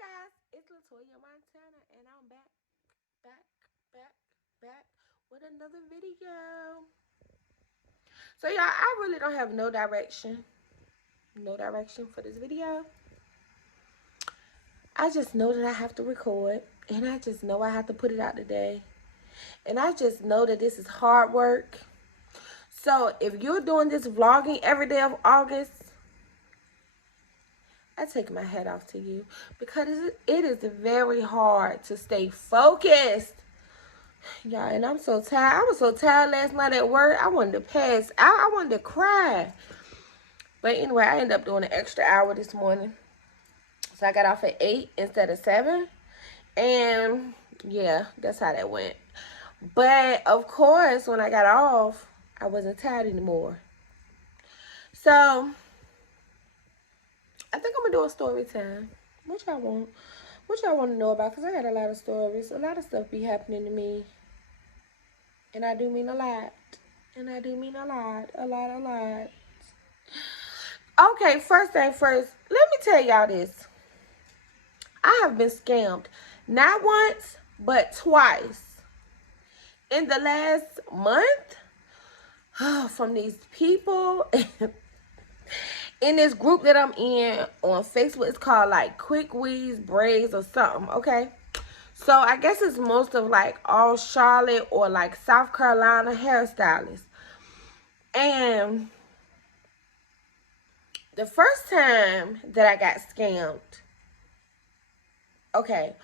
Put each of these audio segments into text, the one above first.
guys, it's Latoya Montana, and I'm back with another video. So y'all, I really don't have no direction for this video. I just know that I have to record, and I just know I have to put it out today. And I just know that this is hard work. So if you're doing this vlogging every day of August, I take my hat off to you, because it is very hard to stay focused. Y'all, and I'm so tired. I was so tired last night at work. I wanted to pass out. I wanted to cry. But anyway, I ended up doing an extra hour this morning. So I got off at 8 instead of 7. And yeah, that's how that went. But of course, when I got off, I wasn't tired anymore. So I think I'm gonna do a story time. What y'all want? What y'all want to know about? Because I got a lot of stories. A lot of stuff be happening to me. And I do mean a lot. And I do mean a lot. A lot. Okay, first thing first. Let me tell y'all this. I have been scammed. Not once, but twice. In the last month. From these people. In this group that I'm in on Facebook, it's called like Quick Weaves, Braids, or something, okay? So I guess it's most of like all Charlotte or like South Carolina hairstylists. And the first time that I got scammed, okay,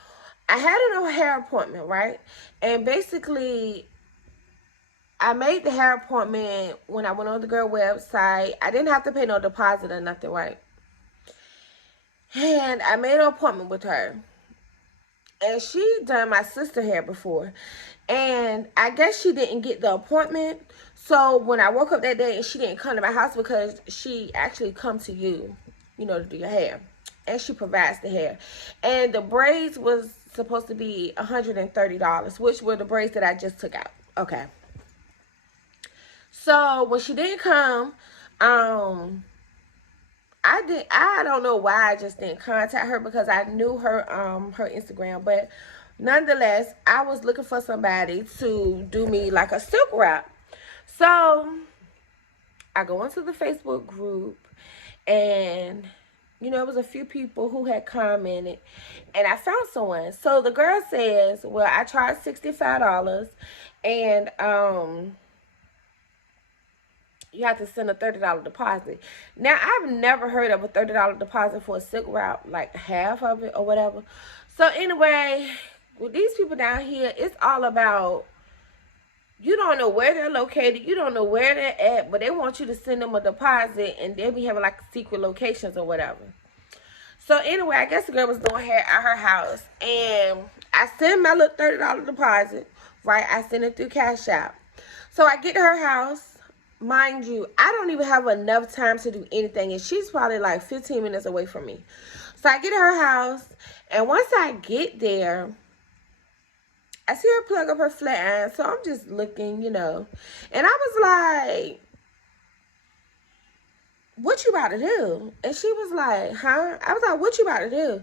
I had a hair appointment, right? And basically, I made the hair appointment when I went on the girl website. I didn't have to pay no deposit or nothing, right? And I made an appointment with her. And she done my sister hair before. And I guess she didn't get the appointment. So when I woke up that day and she didn't come to my house, because she actually come to you, you know, to do your hair. And she provides the hair. And the braids was supposed to be $130, which were the braids that I just took out. Okay. So when she didn't come, I don't know why I just didn't contact her, because I knew her her Instagram. But nonetheless, I was looking for somebody to do me like a silk wrap. So I go into the Facebook group, and you know, it was a few people who had commented, and I found someone. So the girl says, well, I charged $65, and you have to send a $30 deposit. Now, I've never heard of a $30 deposit for a silk wrap, like half of it or whatever. So anyway, with these people down here, it's all about, you don't know where they're located, you don't know where they're at, but they want you to send them a deposit, and they'll be having like secret locations or whatever. So anyway, I guess the girl was doing hair at her house, and I sent my little $30 deposit, right? I sent it through Cash App. So I get to her house. Mind you, I don't even have enough time to do anything, and she's probably like 15 minutes away from me. So I get to her house, and once I get there, I see her plug up her flat iron. So I'm just looking, you know, and I was like, what you about to do? And she was like, huh? I was like, what you about to do?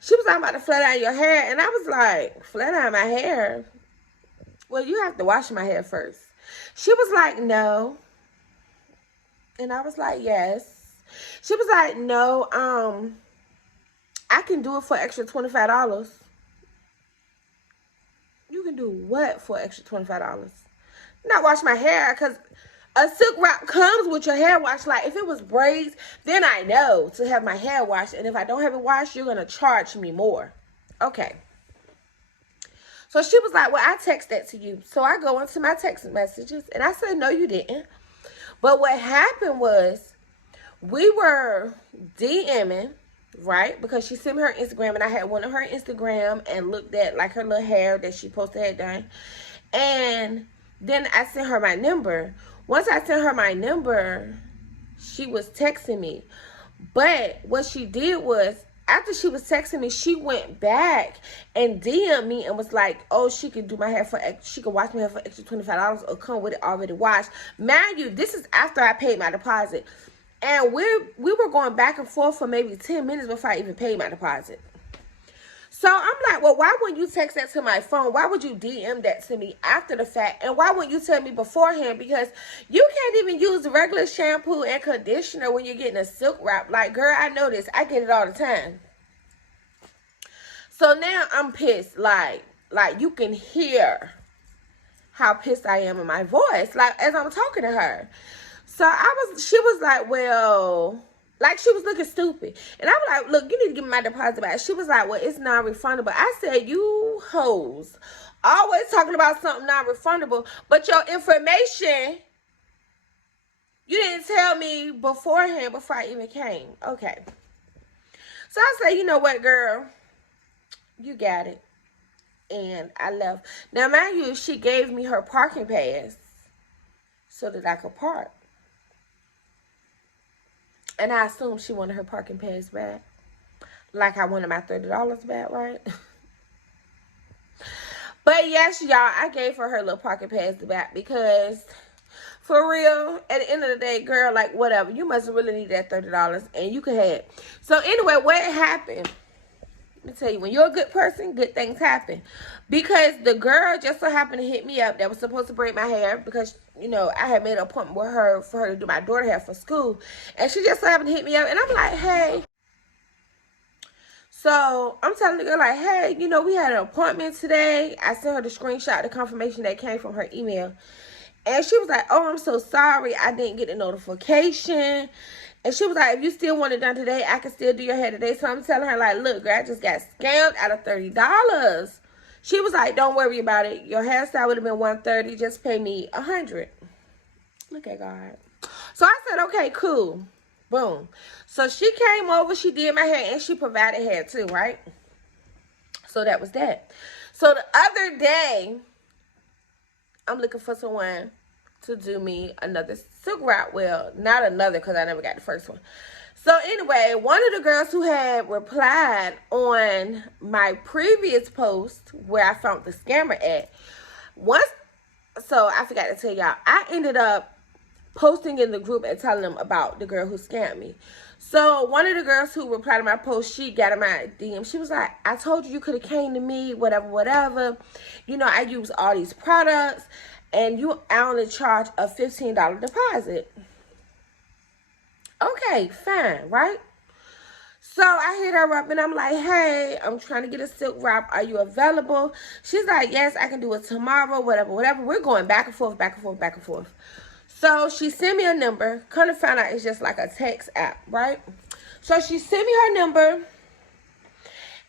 She was like, I'm about to flat iron your hair. And I was like, flat iron my hair? Well, you have to wash my hair first. She was like, no. And I was like, yes. She was like, no, I can do it for extra $25. You can do what for extra $25? Not wash my hair, because a silk wrap comes with your hair wash. Like, if it was braids, then I know to have my hair washed. And if I don't have it washed, you're going to charge me more. Okay. So she was like, well, I text that to you. So I go into my text messages, and I said, no, you didn't. But what happened was, we were DMing, right? Because she sent me her Instagram, and I had one of her Instagram and looked at like her little hair that she supposed to have done. And then I sent her my number. Once I sent her my number, she was texting me. But what she did was, after she was texting me, she went back and DM'd me and was like, oh, she could do my hair for, she could wash my hair for extra $25 or come with it already washed. Mind you, this is after I paid my deposit. And we were going back and forth for maybe 10 minutes before I even paid my deposit. So I'm like, well, why wouldn't you text that to my phone? Why would you DM that to me after the fact? And why wouldn't you tell me beforehand? Because you can't even use regular shampoo and conditioner when you're getting a silk wrap. Like, girl, I know this. I get it all the time. So now I'm pissed. Like you can hear how pissed I am in my voice, like, as I'm talking to her. So she was like, well, like, she was looking stupid. And I was like, look, you need to give me my deposit back. She was like, well, it's non-refundable. I said, you hoes always talking about something non-refundable, but your information, you didn't tell me beforehand before I even came. Okay. So I said, you know what, girl? You got it. And I left. Now, mind you, she gave me her parking pass so that I could park. And I assumed she wanted her parking pass back. Like I wanted my $30 back, right? But yes, y'all, I gave her little parking pass back because, for real, at the end of the day, girl, like, whatever. You must really need that $30 and you could have it. So anyway, what happened? Let me tell you, when you're a good person, good things happen. Because the girl just so happened to hit me up that was supposed to braid my hair because, you know, I had made an appointment with her for her to do my daughter hair for school. And she just so happened to hit me up. And I'm like, hey. So I'm telling the girl, like, hey, you know, we had an appointment today. I sent her the screenshot, the confirmation that came from her email. And she was like, oh, I'm so sorry. I didn't get the notification. And she was like, if you still want it done today, I can still do your hair today. So I'm telling her, like, look, girl, I just got scammed out of $30. She was like, don't worry about it. Your hairstyle would have been $130. Just pay me $100. Look at God. So I said, okay, cool. Boom. So she came over, she did my hair, and she provided hair too, right? So that was that. So the other day, I'm looking for someone to do me another silk wrap. Well, not another because I never got the first one. So anyway, one of the girls who had replied on my previous post where I found the scammer at, so I forgot to tell y'all, I ended up posting in the group and telling them about the girl who scammed me. So one of the girls who replied to my post, she got in my DM. She was like, I told you could have came to me, whatever. You know, I use all these products and I only charge a $15 deposit. Okay, fine, right? So I hit her up and I'm like, hey, I'm trying to get a silk wrap. Are you available? She's like, yes, I can do it tomorrow, whatever. We're going back and forth. So she sent me a number. Kind of found out it's just like a text app, right? So she sent me her number.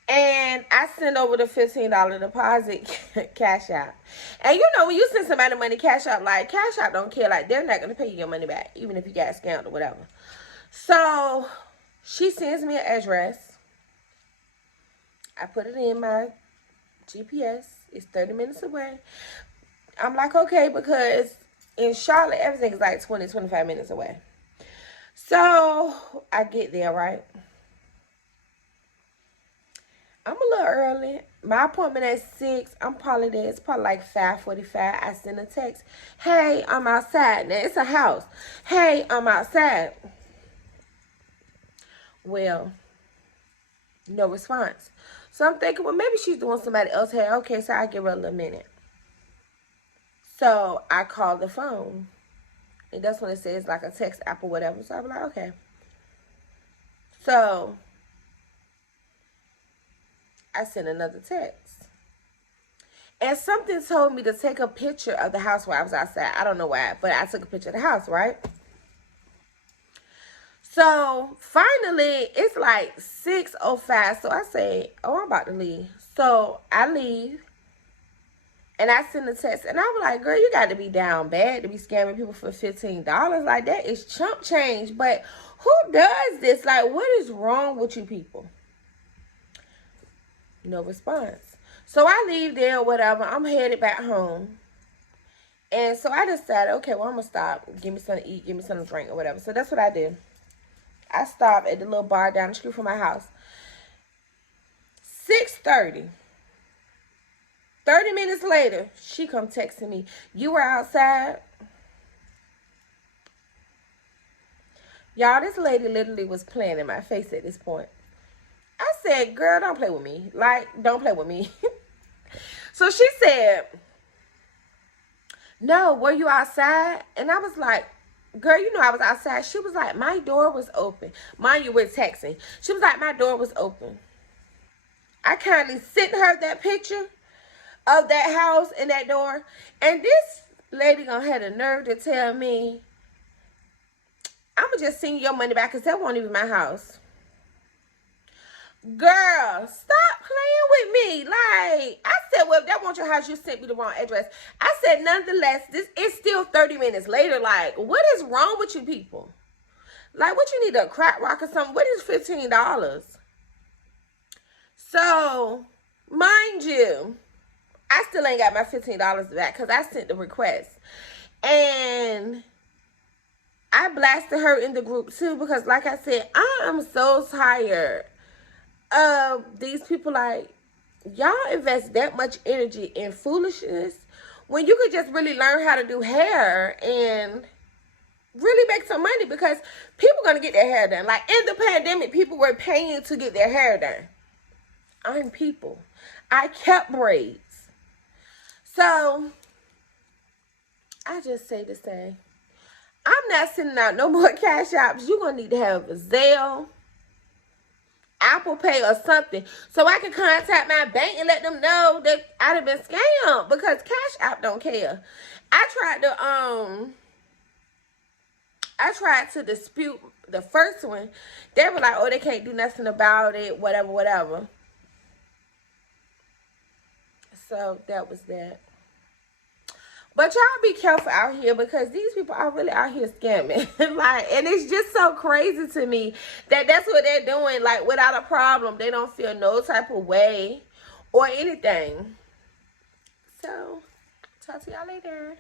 And I sent over the $15 deposit, cash out. And you know, when you send somebody money cash out, like, cash out don't care. Like, they're not going to pay you your money back, even if you got scammed or whatever. So she sends me an address. I put it in my GPS. It's 30 minutes away. I'm like, okay, because in Charlotte, everything is like 20, 25 minutes away. So I get there, right? I'm a little early. My appointment at 6. I'm probably there. It's probably like 5:45. I send a text. Hey, I'm outside. Now, it's a house. Hey, I'm outside. Well, no response. So I'm thinking, well, maybe she's doing somebody else's hair. Okay, so I give her a little minute. So I call the phone. And that's when it says like a text app or whatever. So I'm like, okay. So I sent another text. And something told me to take a picture of the house where I was outside. I don't know why, but I took a picture of the house, right? So finally, it's like 6:05. So I say, oh, I'm about to leave. So I leave. And I send a text. And I was like, girl, you got to be down bad to be scamming people for $15. Like, that is chump change. But who does this? Like, what is wrong with you people? No response. So I leave there, whatever. I'm headed back home. And so I decided, okay, well, I'm going to stop. Give me something to eat. Give me something to drink or whatever. So that's what I did. I stopped at the little bar down the street from my house. 6:30. 30 minutes later, she come texting me. You were outside? Y'all, this lady literally was playing in my face at this point. I said, girl, don't play with me. Like, don't play with me. So she said, no, were you outside? And I was like, girl, you know I was outside. She was like, my door was open. Mind you, we're texting. She was like, my door was open. I kindly sent her that picture of that house and that door. And this lady gonna have the nerve to tell me, I'm gonna just send you your money back because that won't even my house. Girl, stop playing with me. Like, I said, well, if that wasn't your house, you sent me the wrong address. I said, nonetheless, this is still 30 minutes later. Like, what is wrong with you people? Like, what you need, a crack rock or something? What is $15? So, mind you, I still ain't got my $15 back because I sent the request. And I blasted her in the group too because, like I said, I am so tired of these people. Like, y'all invest that much energy in foolishness when you could just really learn how to do hair and really make some money, because people are going to get their hair done. Like, in the pandemic, people were paying to get their hair done. I'm people. I kept braids. So, I just say to say, I'm not sending out no more cash apps. You're going to need to have a Zelle, Apple Pay, or something so I can contact my bank and let them know that I'd have been scammed, because Cash App don't care. I tried to dispute the first one. They were like, oh, they can't do nothing about it, whatever, whatever. So that was that. But y'all be careful out here, because these people are really out here scamming. Like, and it's just so crazy to me that that's what they're doing. Like, without a problem, they don't feel no type of way or anything. So, talk to y'all later.